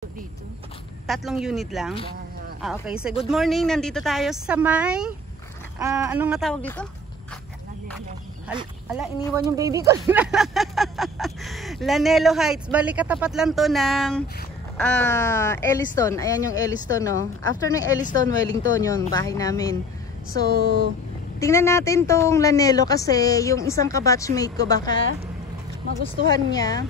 Dito. 3 unit lang? Okay. So, good morning. Nandito tayo sa may... ano nga tawag dito? Ala, iniwan yung baby ko. Lanelo Heights. Balik katapat lang to ng Elliston. Ayan yung Elliston, no? After ng Elliston, Wellington, yung bahay namin. So, tingnan natin tong Lanelo kasi yung isang kabatchmate ko baka magustuhan niya.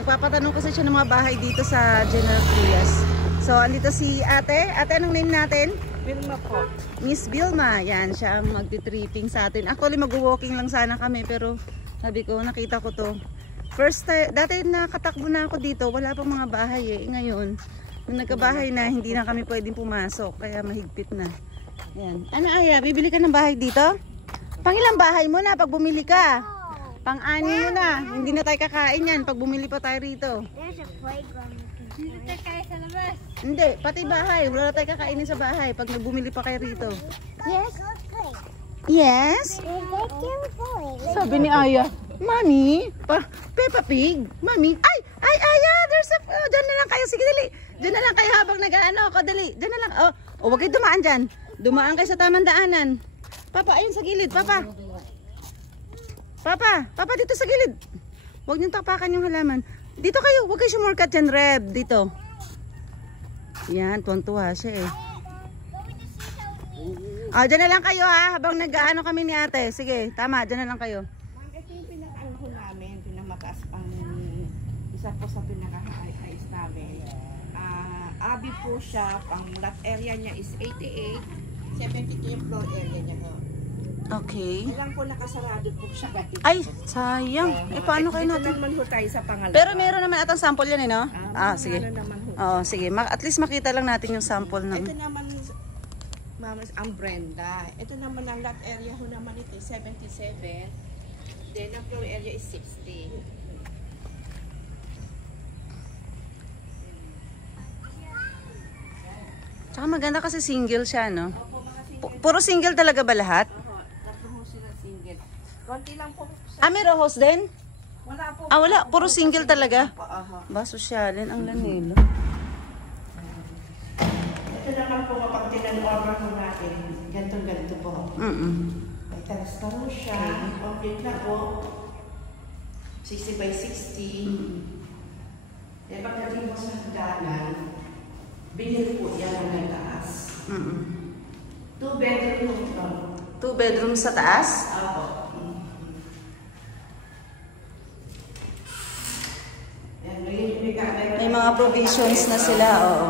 Nagpapatanong kasi siya ng mga bahay dito sa General Trias. So, andito si ate. Ate, anong name natin? Vilma po. Miss Vilma. Yan, siya ang magti-tripping sa atin. Actually, mag-walking lang sana kami pero sabi ko, nakita ko to. First time, dati nakatakbo na ako dito, wala pang mga bahay eh. Ngayon, nung nagkabahay na, hindi na kami pwedeng pumasok. Kaya mahigpit na. Yan. Ano Aya, bibili ka ng bahay dito? Pangilang bahay mo na pag bumili ka? Pang-ani mo na. Hindi na tayo kakain yan pag bumili pa tayo rito. There's a playground. Hindi tayo kaya sa labas. Hindi, pati bahay. Wala na tayo kakainin sa bahay pag nagbumili pa kayo rito. Yes? Yes? Sabi ni Aya, Mami, Peppa Pig, Mami, ay, Aya, there's a, dyan na lang kayo, sige dali. Dyan na lang kayo habang nag-ano ako, dali. Dyan na lang, wag kayo dumaan dyan. Dumaan kayo sa tamang daanan. Papa, ayun sa gilid, Papa. Papa, dito sa gilid. Huwag niyong tapakan yung halaman. Dito kayo, huwag kayo sumorkat yan, Reb. Dito. Yan, tuwan-tuwa siya eh. Dyan na lang kayo ha, habang nag-ano kami ni ate. Sige, tama, dyan na lang kayo. Ito yung pinaka-ano ko namin, pinamataas pang isa po sa pinaka-highest namin. Abi po siya, ang lot area niya is 88, 72 yung floor area niya. Okay. Ilang po nakasarado po siya. Ay, sayang. Paano kayo natin? naman ho tayo sa pangalawa. Pero meron naman atang sample yan eh, no? Sige. Naman ho. Oo, sige. At least makita lang natin yung sample ng... Ito naman, Mamas, ang Brenda. Ito naman ang lot area ho naman ito, 77. Then ang floor area is 60. Tsaka maganda kasi single siya, no? Puro single talaga ba lahat? Konti lang po. May rohos din? Wala po. Wala. Puro single talaga? Ba, sosyalin ang Lanelo. Ito naman po kapag tinan-order po natin. Ganto po. May taras na po siya. Complete na po. 60 by 60. Kaya pagdating mo sa hagdanan, binili po yan ang nagtaas. 2 bedroom po. 2 bedrooms sa taas? Opo. May mga provisions na sila, oo.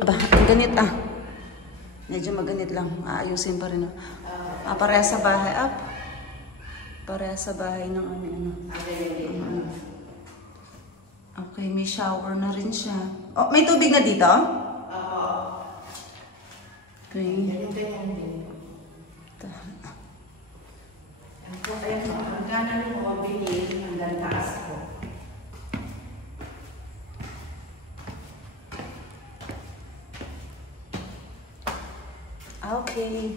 Aba, ganit Medyo maganit lang. Aayusin pa rin. Pareha sa bahay. Pareha sa bahay ng ano. Okay, may shower na rin siya. May tubig na dito? Okay. Ang gana nyo mo mabili hanggang taas po. Okay.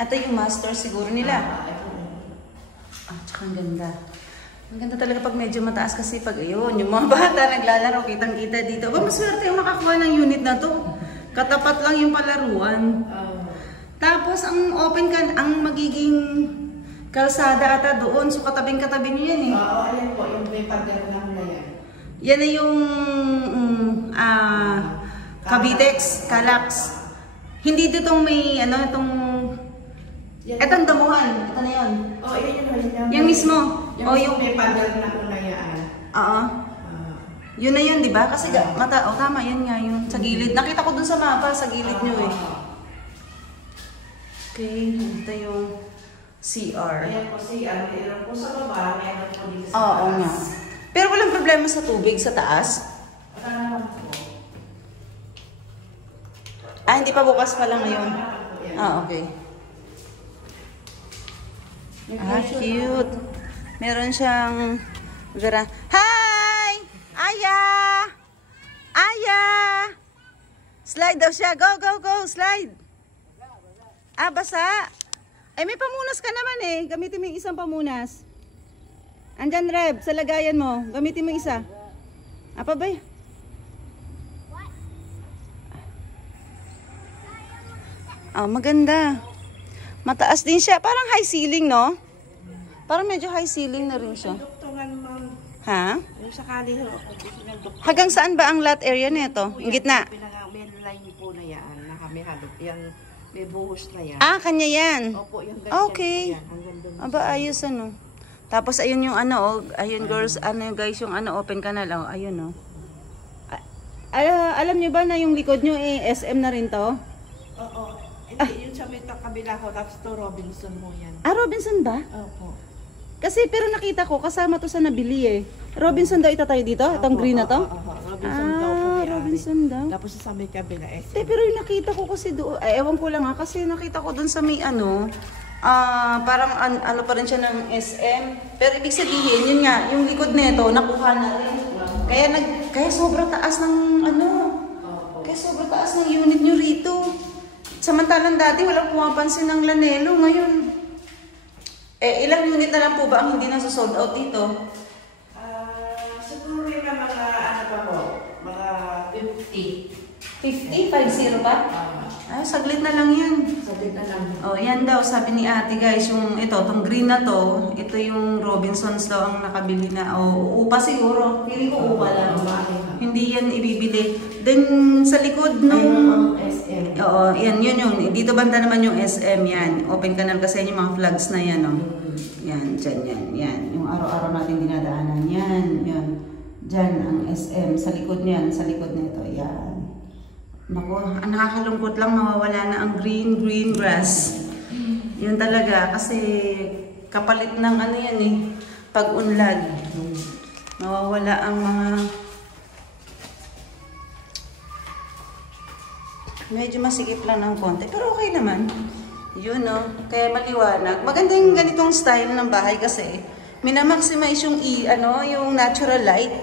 Ito yung master siguro nila. Tsaka ang ganda. Ang ganda talaga pag medyo mataas kasi pag ayun, yung mga bata naglalaro, kitang-kita dito. Maswerte yung makakuha ng unit na to. Katapat lang yung palaruan. Tapos ang open ang magiging kalsada ata doon. So katabing-katabi niyo yan eh. Ayan po, yung may pader lang na yan. Yan na yung Cavitex, Calax. Hindi ditong may itong etong damuhan. Ito na yun. Yun. Yung mismo. Yung may pader lang na yan. Yun na yun, di ba? Kasi tama, yan nga yung sa gilid. Nakita ko dun sa mapa, sa gilid nyo eh. Okay, ito yung CR. Ayan po CR. Meron po sa baba, meron po dito sa Oo nga. Pero walang problema sa tubig sa taas? Wala naman po. Hindi pa bukas pa lang ngayon. Okay. Cute. Meron siyang Hi! Aya! Slide daw siya. Go, go, go. Slide. Basa. Ay, may pamunas ka naman eh. Gamitin mo yung isang pamunas. Andyan, Reb, sa lagayan mo. Gamitin mo isa. Apa ba? Ah, maganda. Mataas din siya. Parang high ceiling, no? Parang medyo high ceiling na rin siya. Doktoran, ma'am. Ha? Yung sakali ho, condition ng doktor. Hanggang saan ba ang lot area nito? Ang gitna? May line po na yan, may halop. Yung may buhos na yan. Ah, kanya yan. Opo, yung ganyan Okay. po yan. Hanggang doon. Aba, ayos ano. Tapos ayun yung ano, oh. Ayun girls, ano guys, yung ano, open canal. Oh, ayun oh. Alam nyo ba na yung likod nyo eh, SM na rin to? Oo. Hindi, yun sa may kabila ko, tapos to Robinson mo yan. Ah, Robinson ba? Opo. Kasi pero nakita ko, kasama to sa nabili eh. Robinson daw itatayo dito? Itong green na to? Robinson daw po may Robinson daw. Tapos sa may kabila Te, pero yung nakita ko kasi doon, ewan ko lang ha, kasi nakita ko doon sa may ano, parang ano pa rin siya ng SM. Pero ibig sabihin, yun nga, yung likod nito, nakuha na rin. Kaya sobrang taas ng ano, kaya sobrang taas ng unit nyo rito. Samantalang dati walang pumapansin ng Lanelo, ngayon. Ilang unit na lang po ba ang hindi nasa-sold out dito? Siguro yung mga ano pa po, mga 50. 50? 50 pa? Saglit na lang yan. Saglit na lang. Oh, yan daw, sabi ni ate guys, yung ito, itong green na to, ito yung Robinsons daw ang nakabili na. Upa siguro. Pili ko upa lang. Hindi yan ibibili. Then, sa likod nung... SM. Oo, yan, yun yung... Dito banda naman yung SM, yan. Open canal kasi yung mga flags na yan, oh. Yan, dyan, yan, yan. Yung araw-araw natin dinadaanan. Yan, yan. Dyan ang SM. Sa likod niyan, sa likod nito, yan. Naku, nakakalungkot lang mawawala na ang green grass. Yun talaga, kasi kapalit ng ano yan eh, pag-unlad. Mawawala ang mga... Medyo masikip lang ng konti, pero okay naman. Yun no, kaya maliwanag. Maganda yung ganitong style ng bahay kasi minamaximize yung yung natural light.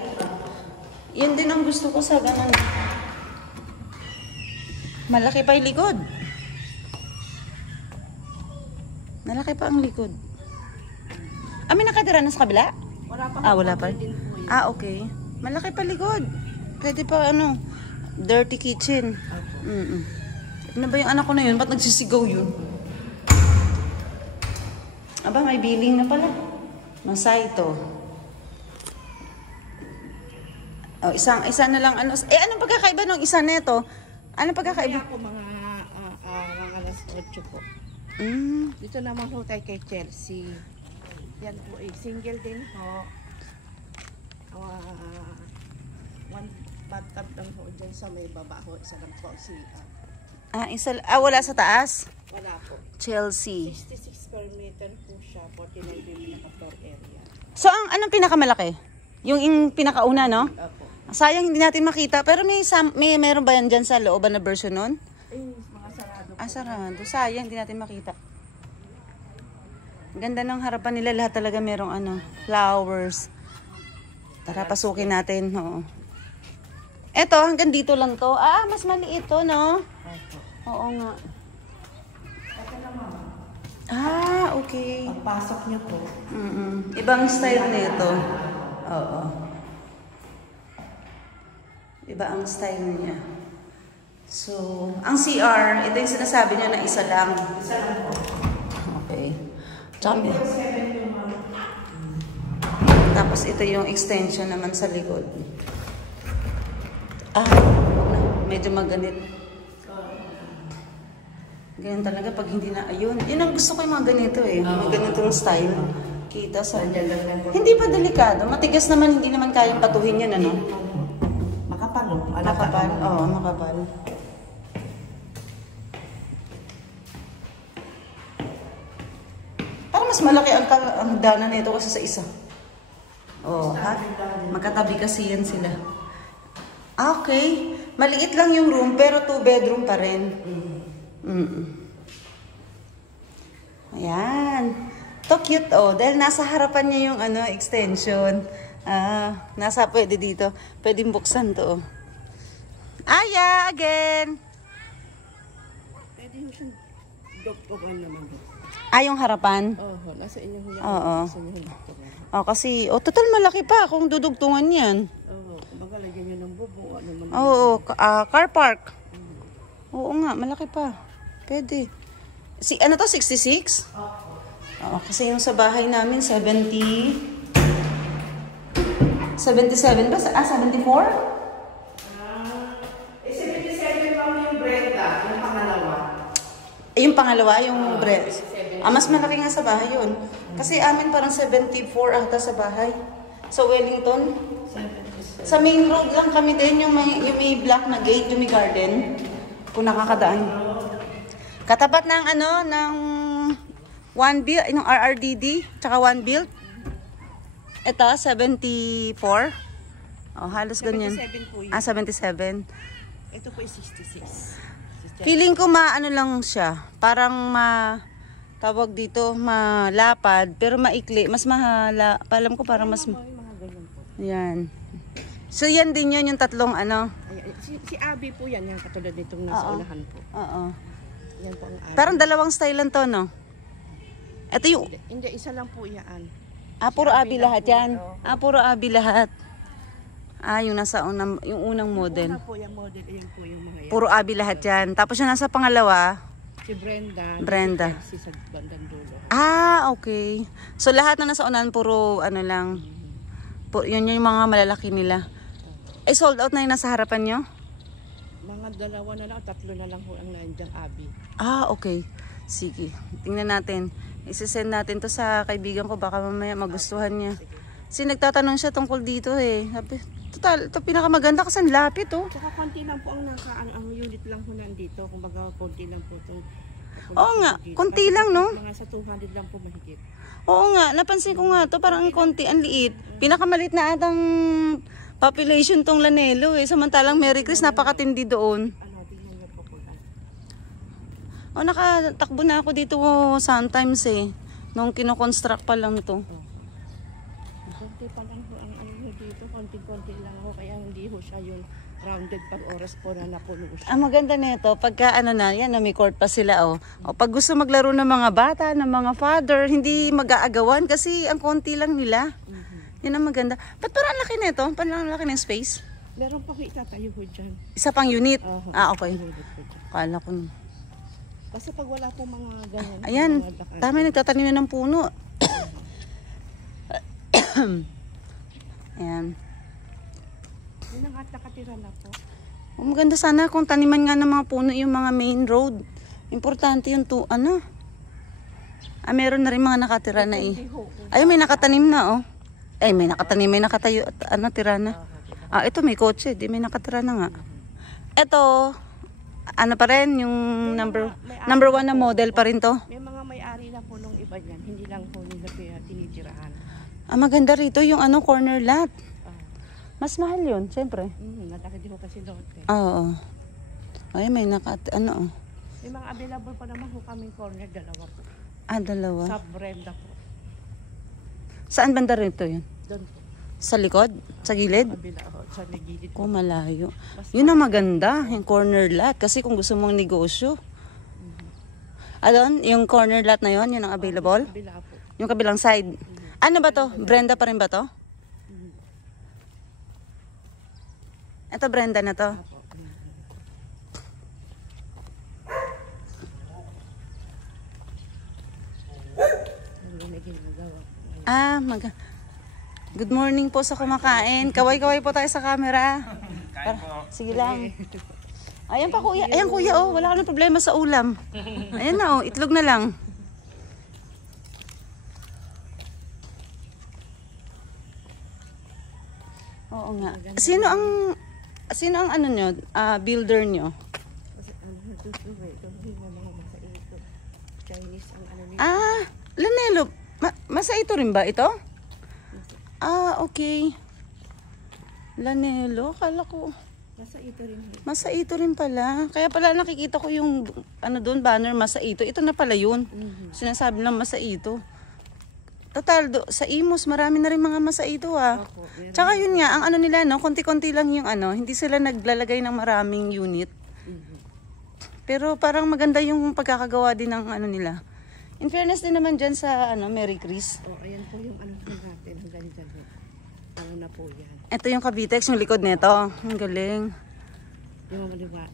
Yun din ang gusto ko sa ganun. Malaki pa yung likod. Malaki pa ang likod. May nakatira na sa kabila? Wala pa. Wala pa. Okay. Malaki pa likod. Pwede pa dirty kitchen. Ano ba yung anak ko na yun? Ba't nagsisigaw yun? Aba, may billing na pala. Masay ito. Isa na lang. Anong pagkakaiba ng isa neto? Ano pagkakaiba? Kaya ako mga alas 8 po. Dito naman ho tayo kay Chelsea. Yan po single din ho. One bathtub lang ho dyan sa may baba ho. Isa lang po Wala sa taas? Wala po. Chelsea. 66 square meter po siya. 49 billion na floor area. So, anong pinakamalaki? Yung pinakauna, no? Opo. Sayang hindi natin makita. Pero meron ba yan dyan sa looban na version nun? Mga sarado. Sarado. Sayang hindi natin makita. Ganda ng harapan nila. Lahat talaga merong flowers. Tara, pasukin natin. Oo. Eto, hanggang dito lang to. Mas maliit to, no? Oo nga. Okay. Pagpasok niyo po. Ibang style nito. Oo. Iba ang style niya. So, ang CR, ito yung sinasabi niya na isa lang. Isa lang po. Okay. Tapos ito yung extension naman sa likod. Medyo maganit. Ganyan talaga pag hindi na, ayun. Yun ang gusto ko yung mga ganito eh. Mga ganitong style. Kita sa... Hindi pa delikado. Matigas naman, hindi naman kayang patuhin yan, ano? Makapal. Makapal. Oo, makapal. Parang mas malaki ang danan nito kasi sa isa. Magkatabi kasi yan sila. Okay. Maliit lang yung room, pero 2 bedroom pa rin. Ayan. To cute dahil nasa harapan niya yung extension. Pwede dito. Pwedeng buksan to. Again. Pwede mo siyang dog naman. Ah, yung harapan? Oo, nasa inyo yan. Oo. Nasa inyo dito. Oh, kasi, total malaki pa kung dudugtungan yan. Oo, kumbaga lagyan nyo ng bubong. Ano man. Oo, car park. Oo nga, malaki pa. Pwede. Ano to, 66? Oo, kasi yung sa bahay namin, 70... 77 ba? 74? 77 lang yung Brenda, yung pangalawa. Yung pangalawa, yung breast. Mas malaki nga sa bahay yun. Kasi amin parang 74 ata sa bahay. Sa Wellington. Sa main road lang kami din, yung may black na gate, yung may garden. Kung nakakadaan. Katapat ng ng One Build, yung RRDD, tsaka One Build. Ito, 74. Oh, halos ganyan. 77 po yun. 77. Ito po is 66. Feeling ko maano lang siya. Parang tawag dito, malapad, pero maikli. Mas mahala. Alam ko parang mas... Mga ganyan po. Yan. So yan din yun, yung tatlong ano. Si Abby po yan, yung katulad nitong nasa unahan po. Oo. Yan po ang Abby. Parang dalawang style lang to, no? Ito yung... Hindi, isa lang po yan. puro Abby lahat yan. Puro Abby lahat. Yung nasa yung unang model. Una po yung model, yun po yung mga yan. Puro Abby lahat yan. Tapos yung nasa pangalawa, Si Brenda. Brenda. Si sa bandang dulo. Okay. So lahat na nasa unahan, puro ano lang. Yun yung mga malalaki nila. Sold out na yung nasa harapan nyo? Mga dalawa na lang, tatlo na lang po ang nandiyan Abby. Okay. Sige. Tingnan natin. Isisend natin to sa kaibigan ko. Baka mamaya magustuhan niya. Kasi nagtatanong siya tungkol dito eh. Sabi, total, ito pinakamaganda kasi ang lapit oh. Saka konti lang po ang unit lang po nandito. Kumbaga konti lang po itong... Oo nga, konti lang no? Mga sa 200 lang po mahigit. Oo nga, napansin ko nga to parang konti, ang liit. Pinakamalit na atang population tong Lanelo eh. Samantalang Mary Chris napakatindi doon. Tingnan niyo po po. Nakatakbo na ako dito sometimes eh. Nung kinoconstruct pa lang to. Konti pa lang po ang dito. Konti-konti lang ho. Kaya hindi ho siya yung rounded pag oras po na napuno siya. Ang maganda nito, pagka yan, may court pa sila pag gusto maglaro ng mga bata, ng mga father, hindi mag-aagawan kasi ang konti lang nila. Yan ang maganda. Ba't parang laki nito? Parang laki ng space? Meron pa ho itatayo ho dyan. Isa pang unit? Oo, Okay. unit po dyan. Kala ko. Kasi pag wala po mga ganyan. Ayan, mga bakante. dami nagtatanim na ng puno. Ayan. Yun ang nakatira na po. Maganda sana kung taniman nga ng mga puno yung mga main road. Importante yung meron na rin mga nakatira na eh. Ayun, may nakatanim na may nakatanim, may nakatayo, tira na. Ito may kotse, di may nakatira na nga. Ito, pa rin, yung number 1 na model pa rin to. May mga may-ari na po nung iba niyan, hindi lang po nila tinitirahan. Maganda rito yung corner lot. Mas mahal yun, syempre. Nataki din po kasi lote. Oo. Ay, may May mga available pa naman po kaming corner, dalawa po. Dalawa. Sa Brenda po. Saan banda rito yun? Doon po. Sa likod? Sa gilid? Sa gilid po. Malayo. Yun ang maganda, yung corner lot. Kasi kung gusto mong negosyo. Yung corner lot na yun, yun ang available? Kabila po. Yung kabilang side. Ano ba to? Brenda pa rin ba to? Ito Brenda na to. Good morning po sa kumakain. Kaway-kaway po tayo sa camera. Sige lang. Ayan pa kuya. Ayan kuya wala ka ng problema sa ulam. Ayan na itlog na lang. Oo nga. Sino ang nyo? Builder nyo? Chinese ang Lanelo. Masa ito rin ba ito? Okay. Lanelo, kala ko. Masa ito rin pala. Kaya pala nakikita ko yung doon banner masa ito. Ito na pala yun. Sinasabi lang masa ito. Total, sa Imus, marami na rin mga masa ito Tsaka yun nga, ang nila, konti-konti lang yung hindi sila naglalagay ng maraming unit. Pero parang maganda yung pagkakagawa din ng nila. In fairness din naman dyan sa Mary Chris. O, ayan po yung ano po natin. Ang galing-galing. Ano na po yan. Ito yung Cavitex, yung likod nito. Ang galing. Yung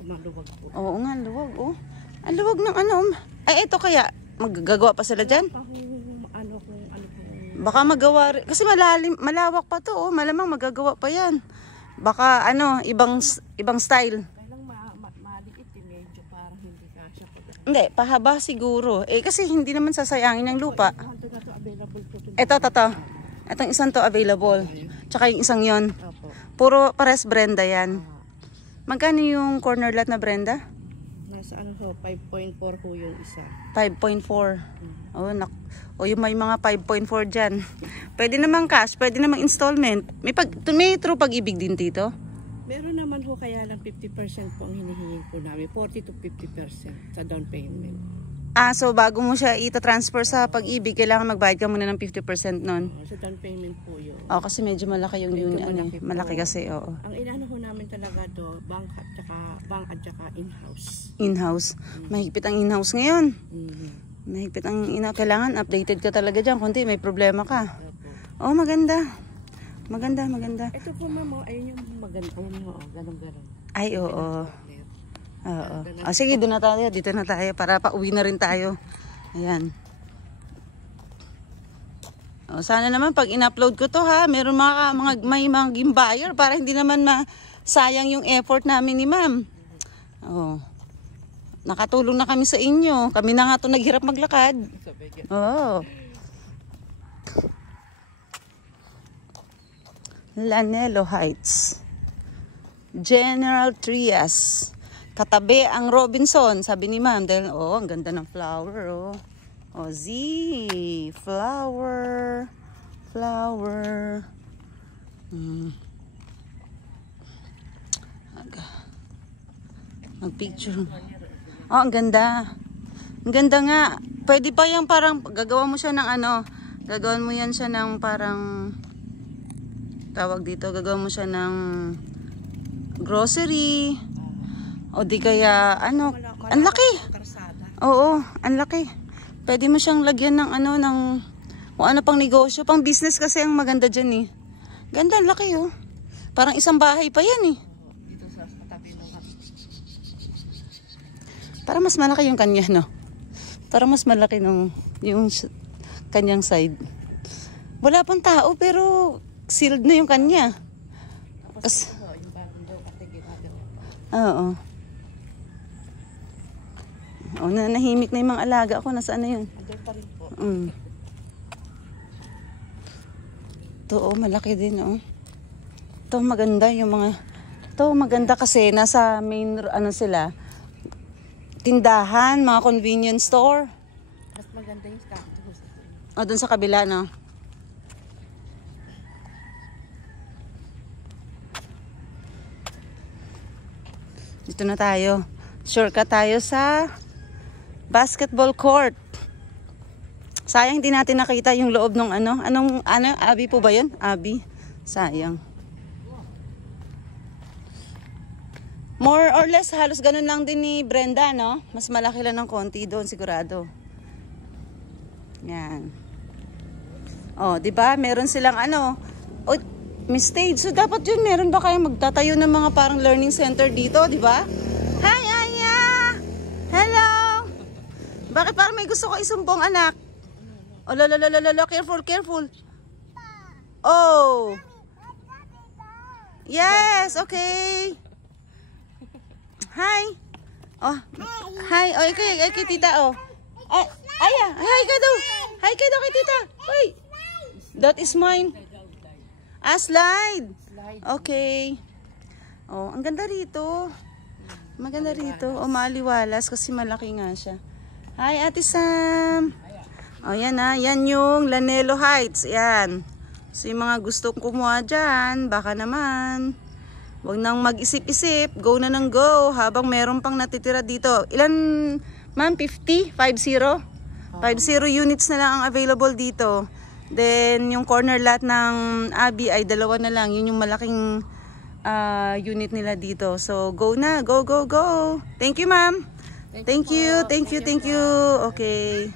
maluwag po. Oo nga, luwag. Oh. Ang luwag ng Ay, ito kaya, maggagawa pa sila dyan? Ano kung Baka magawa rin. Kasi malawak pa to. Oh. Malamang magagawa pa yan. Baka ibang style. kailang maliit eh. Medyo parang hindi kasya po. Hindi, pahaba siguro. Kasi hindi naman sasayangin ng lupa. Ito na to available po. Ito. Itong isang to available. Tsaka yung isang yon. Opo. Puro pares Brenda yan. Magkano yung corner lot na Brenda? Nasa 5.4 po yung isa. 5.4. O yung may mga 5.4 dyan. Pwede namang cash, pwede namang installment. May true pag-ibig din dito. Meron naman ho kaya lang 50% po ang hinihingi po namin. 40 to 50% sa down payment. So bago mo siya ita-transfer sa pag-ibig, kailangan magbayad ka muna ng 50% nun. Sa down payment po yun. Kasi medyo malaki yung unit. Malaki kasi, oo. Ang inaano ho namin talaga do, bank at saka in-house. In-house. Mahigpit ang in-house ngayon. Mm-hmm. Mahigpit ang kailangan updated ka talaga dyan. Kundi may problema ka. Maganda. Maganda. Ito po ma'am, ayun yung maganda. Ayun mo, ganun. Ay, oo. Sige, doon na tayo. Dito na tayo para pauwi na rin tayo. Ayan. Sana naman pag in-upload ko to ha, meron may mga game buyer para hindi naman sayang yung effort namin ni ma'am. Nakatulong na kami sa inyo. Kami na nga to naghirap maglakad. Lanelo Heights. General Trias. Katabi ang Robinson, sabi ni ma'am. Dahil, ang ganda ng flower, Z, flower. Mag-picture. Ang ganda. Ang ganda nga. Pwede pa yung parang, gagawa mo siya ng gagawan mo yan siya ng parang, tawag dito, gagawa mo siya ng grocery. O di kaya, ang laki. Oo, ang laki. Pwede mo siyang lagyan ng ng kung ano pang negosyo, pang business kasi ang maganda dyan eh. Ganda, ang laki Parang isang bahay pa yan eh. Dito sa katabi ng Para mas malaki yung kanya, no? Para mas malaki yung kanyang side. Wala pang tao pero sealed na yung kanya. Tapos yung bagong daw kasi ginagawa. Oo. Nahimik na yung mga alaga ko. Nasaan na yun? Andun pa rin po. Ito, malaki din, Ito, maganda yung mga... Ito, maganda kasi nasa main, sila, tindahan, mga convenience store. Mas maganda yung cactus. Dun sa kabila, no? Dito na tayo. Shortcut tayo sa basketball court. Sayang hindi natin nakita yung loob ng Abi po ba yun? Abi. Sayang. More or less, halos ganun lang din ni Brenda, no? Mas malaki lang ng konti doon, sigurado. Yan. Di ba? Meron silang may stage. So, dapat yun, meron ba kayong magtatayo ng mga parang learning center dito, di ba? Hi, Aya! Hello! Bakit parang may gusto ko isumbong, anak? Careful. Yes, okay. Hi. Hi. Kay tita, Aya, hi ka daw. Hi ka daw kay tita. Hoy. That is mine. Slide. Okay. Ang ganda rito. Maganda rito. Maliwalas kasi malaki nga siya. Hi, Ate Sam. Yan yan yung Lanelo Heights. Yan. So, yung mga gustong kumuha dyan, baka naman. Huwag nang mag-isip-isip. Go na ng go. Habang meron pang natitira dito. Ilan, ma'am? 50? 50? 50 units na lang ang available dito. Then, yung corner lot ng Abi ay 2 na lang. Yun yung malaking unit nila dito. So, go na. Go. Thank you, ma'am. Thank you. Okay.